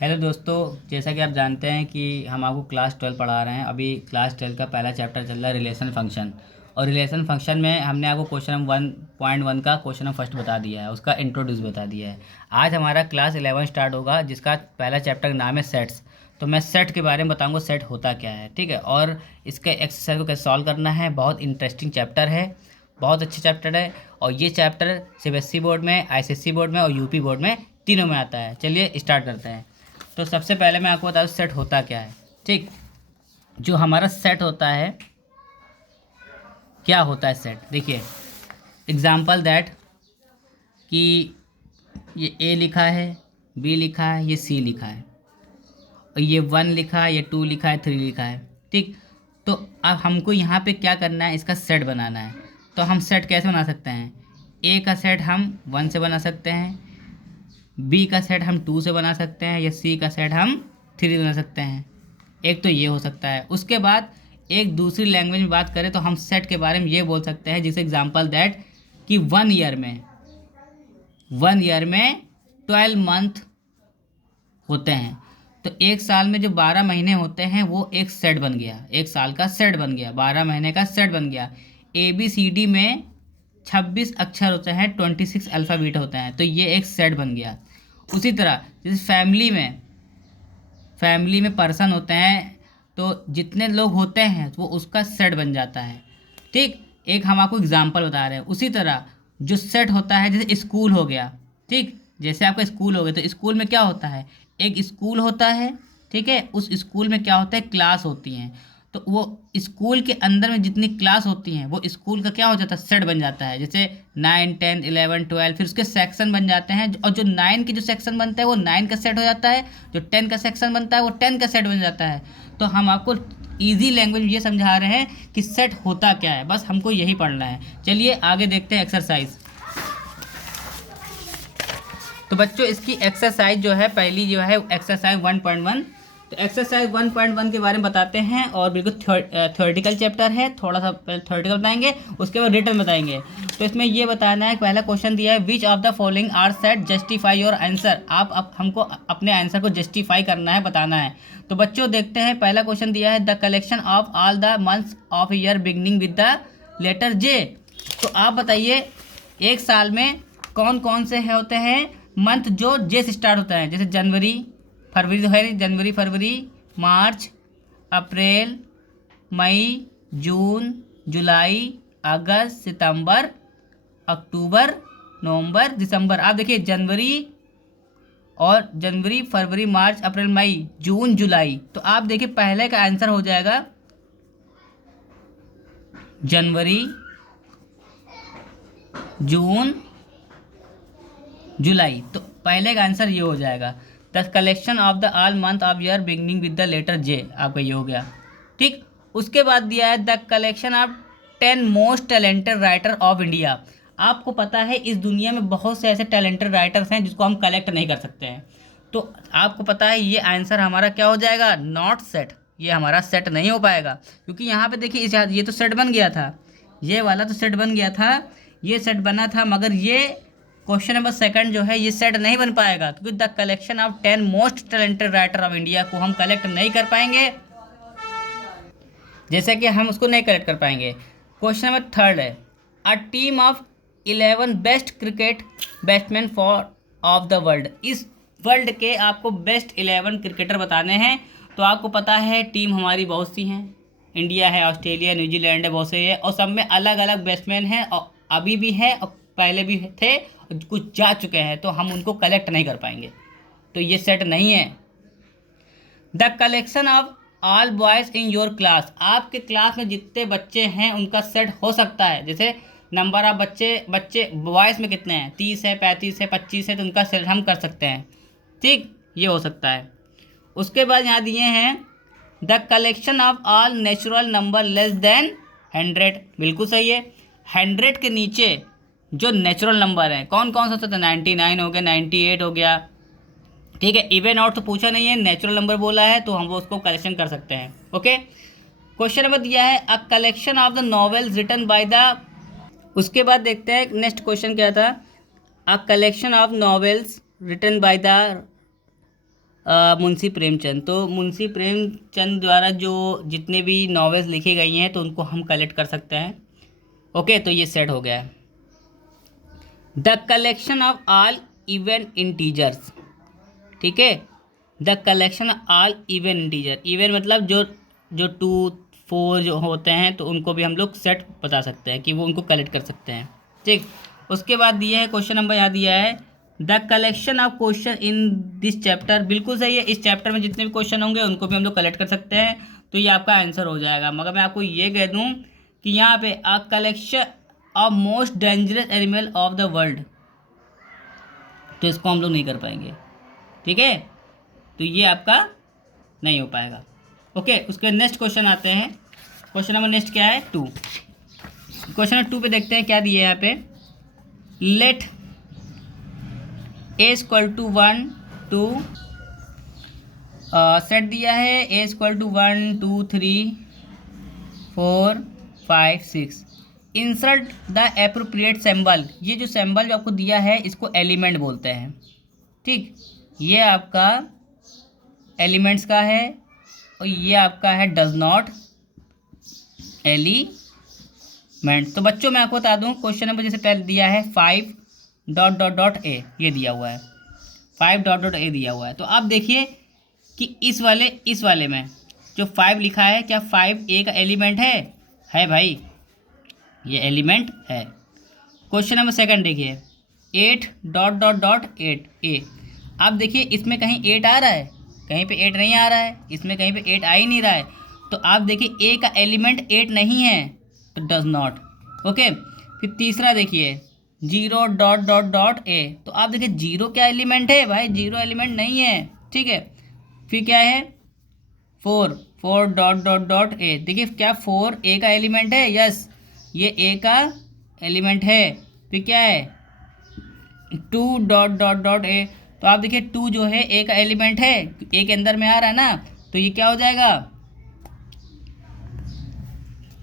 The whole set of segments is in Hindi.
हेलो दोस्तों। जैसा कि आप जानते हैं कि हम आपको क्लास 12 पढ़ा रहे हैं। अभी क्लास 12 का पहला चैप्टर चल रहा है रिलेशन फंक्शन। और रिलेशन फंक्शन में हमने आपको क्वेश्चन नंबर 1.1 का क्वेश्चन नंबर फर्स्ट बता दिया है, उसका इंट्रोड्यूस बता दिया है। आज हमारा क्लास 11 स्टार्ट होगा, जिसका पहला चैप्टर का नाम है सेट्स। तो मैं सेट के बारे में बताऊंगा, सेट होता क्या है, ठीक है। और इसके एक्सरसाइज को कैसे सॉल्व करना है। बहुत इंटरेस्टिंग चैप्टर है, बहुत अच्छा चैप्टर है। और ये चैप्टर सीबीएसई बोर्ड में, आईसीएसई बोर्ड में और यूपी बोर्ड में तीनों में आता है। चलिए स्टार्ट करते हैं। तो सबसे पहले मैं आपको बता दूं सेट होता क्या है। ठीक, जो हमारा सेट होता है, क्या होता है सेट, देखिए। एग्जाम्पल दैट कि ये ए लिखा है, बी लिखा है, ये सी लिखा है, और ये 1 लिखा है, ये 2 लिखा है, 3 लिखा है। ठीक, तो अब हमको यहाँ पे क्या करना है, इसका सेट बनाना है। तो हम सेट कैसे बना सकते हैं? ए का सेट हम 1 से बना सकते हैं, बी का सेट हम 2 से बना सकते हैं, या सी का सेट हम 3 बना सकते हैं। एक तो ये हो सकता है। उसके बाद एक दूसरी लैंग्वेज में बात करें तो हम सेट के बारे में ये बोल सकते हैं, जैसे एग्जांपल दैट कि 1 ईयर में 12 मंथ होते हैं। तो एक साल में जो 12 महीने होते हैं वो एक सेट बन गया, एक साल का सेट बन गया, 12 महीने का सेट बन गया। ए बी सी डी में 26 अक्षर होते हैं, 26 अल्फ़ाबेट होते हैं, तो ये एक सेट बन गया। उसी तरह जैसे फैमिली में पर्सन होते हैं, तो जितने लोग होते हैं वो उसका सेट बन जाता है। ठीक, एक हम आपको एग्जांपल बता रहे हैं। उसी तरह जो सेट होता है, जैसे स्कूल हो गया। ठीक, जैसे आपका स्कूल हो गया, तो स्कूल में क्या होता है, एक स्कूल होता है। ठीक है, उस स्कूल में क्या होता है, क्लास होती हैं। तो वो स्कूल के अंदर में जितनी क्लास होती हैं वो स्कूल का क्या हो जाता है, सेट बन जाता है। जैसे 9, 10, 11, 12, फिर उसके सेक्शन बन जाते हैं। और जो 9 के जो सेक्शन बनता है वो 9 का सेट हो जाता है, जो 10 का सेक्शन बनता है वो 10 का सेट बन जाता है। तो हम आपको इजी लैंग्वेज में ये समझा रहे हैं कि सेट होता क्या है, बस हमको यही पढ़ना है। चलिए आगे देखते हैं एक्सरसाइज। तो बच्चों इसकी एक्सरसाइज जो है, पहली जो है एक्सरसाइज 1.1। तो एक्सरसाइज 1.1 के बारे में बताते हैं, और बिल्कुल थ्योरेटिकल चैप्टर है। थोड़ा सा पहले थ्योरेटिकल बताएंगे, उसके बाद रिटन बताएंगे। तो इसमें ये बताना है, पहला क्वेश्चन दिया है, which of the following are set, justify your answer. आप हमको अपने आंसर को जस्टिफाई करना है, बताना है। तो बच्चों देखते हैं, पहला क्वेश्चन दिया है, the collection of all the months of year beginning with the letter J. तो आप बताइए एक साल में कौन कौन से होते हैं मंथ जो जे से स्टार्ट होता है। जैसे जनवरी, फरवरी तो है नहीं, जनवरी, फरवरी, मार्च, अप्रैल, मई, जून, जुलाई, अगस्त, सितंबर, अक्टूबर, नवंबर, दिसंबर। आप देखिए जनवरी, फरवरी, मार्च, अप्रैल, मई, जून, जुलाई। तो आप देखिए पहले का आंसर हो जाएगा जनवरी, जून, जुलाई। तो पहले का आंसर ये हो जाएगा, the collection of the all month of year beginning with the letter J. आपका ये हो गया। ठीक, उसके बाद दिया है the collection of 10 most talented writer of India. आपको पता है इस दुनिया में बहुत से ऐसे टैलेंटेड राइटर्स हैं जिसको हम कलेक्ट नहीं कर सकते हैं। तो आपको पता है ये आंसर हमारा क्या हो जाएगा, नॉट सेट। ये हमारा सेट नहीं हो पाएगा, क्योंकि यहाँ पे देखिए ये तो सेट बन गया था, ये वाला तो सेट बन गया था, ये सेट बना था, मगर ये क्वेश्चन नंबर सेकंड जो है ये सेट नहीं बन पाएगा, क्योंकि the collection of 10 most talented writer of India को हम कलेक्ट नहीं कर पाएंगे, जैसे कि हम उसको नहीं कलेक्ट कर पाएंगे। क्वेश्चन नंबर थर्ड है, a team of 11 best cricket batsman for of the world. इस वर्ल्ड के आपको बेस्ट 11 क्रिकेटर बताने हैं। तो आपको पता है टीम हमारी बहुत सी हैं, इंडिया है, ऑस्ट्रेलिया, न्यूजीलैंड है, बहुत से है, और सब में अलग अलग बैट्समैन हैं, और अभी भी हैं और पहले भी थे, कुछ जा चुके हैं, तो हम उनको कलेक्ट नहीं कर पाएंगे। तो ये सेट नहीं है। The collection of all boys in your class. आपके क्लास में जितने बच्चे हैं उनका सेट हो सकता है। जैसे नंबर ऑफ बच्चे बच्चे बॉयज़ में कितने हैं, 30 है, 35 है, 25 है, तो उनका सेट हम कर सकते हैं। ठीक, ये हो सकता है। उसके बाद यहाँ दिए हैं the collection of all natural number less than 100। बिल्कुल सही है। 100 के नीचे जो नेचुरल नंबर हैं कौन कौन सा होता है, 99 हो गया, 98 हो गया। ठीक है, इवन आउट तो पूछा नहीं है, नेचुरल नंबर बोला है, तो हम वो उसको कलेक्शन कर सकते हैं। ओके, क्वेश्चन नंबर दिया है a collection of the novels written by the. उसके बाद देखते हैं नेक्स्ट क्वेश्चन क्या था, a collection of novels written by the Munshi Premchand. तो मुंशी प्रेमचंद द्वारा जो जितने भी नॉवेल्स लिखी गई हैं तो उनको हम कलेक्ट कर सकते हैं। ओके, तो ये सेट हो गया। The collection of all even integers, ठीक है, the collection of all even integer, even मतलब जो जो 2 4 जो होते हैं तो उनको भी हम लोग सेट बता सकते हैं कि वो उनको कलेक्ट कर सकते हैं। ठीक, उसके बाद दिया है क्वेश्चन नंबर, यहाँ दिया है the collection of question in this chapter. बिल्कुल सही है, इस चैप्टर में जितने भी क्वेश्चन होंगे उनको भी हम लोग कलेक्ट कर सकते हैं, तो ये आपका आंसर हो जाएगा। मगर मैं आपको ये कह दूँ कि यहाँ पे अ collection of most dangerous animal of the world, तो इसको हम लोग नहीं कर पाएंगे। ठीक है, तो ये आपका नहीं हो पाएगा। ओके, उसके नेक्स्ट क्वेश्चन आते हैं। क्वेश्चन नंबर नेक्स्ट क्या है? 2। क्वेश्चन नंबर 2 पे देखते हैं क्या दिया है यहाँ पे। Let A equal to 1 2 set दिया है A equal to 1 2 3 4 5 6। Insert the appropriate symbol. ये जो सिंबल जो आपको दिया है इसको एलिमेंट बोलते हैं। ठीक, ये आपका एलिमेंट्स का है और ये आपका है डज नॉट एलिमेंट। तो बच्चों मैं आपको बता दूं, क्वेश्चन नंबर जैसे पहले दिया है 5 डॉट डॉट डॉट ए, ये दिया हुआ है 5 डॉट डॉट ए दिया हुआ है। तो आप देखिए कि इस वाले में जो 5 लिखा है, क्या 5 ए का एलिमेंट है भाई, ये एलिमेंट है। क्वेश्चन नंबर सेकंड देखिए 8 डॉट डॉट डॉट 8 ए। आप देखिए इसमें कहीं 8 आ रहा है, कहीं पे 8 नहीं आ रहा है, इसमें कहीं पे 8 आ ही नहीं रहा है। तो आप देखिए ए का एलिमेंट 8 नहीं है, तो डज नॉट। ओके, फिर तीसरा देखिए 0 डॉट डॉट डॉट ए। तो आप देखिए 0 क्या एलिमेंट है भाई, 0 एलिमेंट नहीं है। ठीक है, फिर क्या है 4 डॉट डॉट डॉट ए। देखिए क्या 4 ए का एलिमेंट है? यस, ये ए का एलिमेंट है। फिर क्या है 2 डॉट डॉट डॉट ए। तो आप देखिए 2 जो है ए का एलिमेंट है, ए के अंदर में आ रहा है ना, तो ये क्या हो जाएगा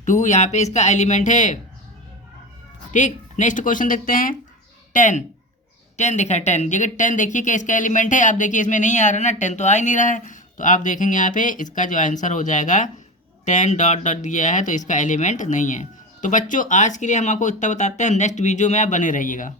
2 यहाँ पे इसका एलिमेंट है। ठीक, नेक्स्ट क्वेश्चन देखते हैं। 10 दिखा है, 10 देखिए 10 देखिए कि इसका एलिमेंट है। आप देखिए इसमें नहीं आ रहा ना, 10 तो आ ही नहीं रहा है। तो आप देखेंगे यहाँ पे इसका जो आंसर हो जाएगा 10 डॉट डॉट दिया है तो इसका एलिमेंट नहीं है। तो बच्चों आज के लिए हम आपको इतना बताते हैं, नेक्स्ट वीडियो में आप बने रहिएगा।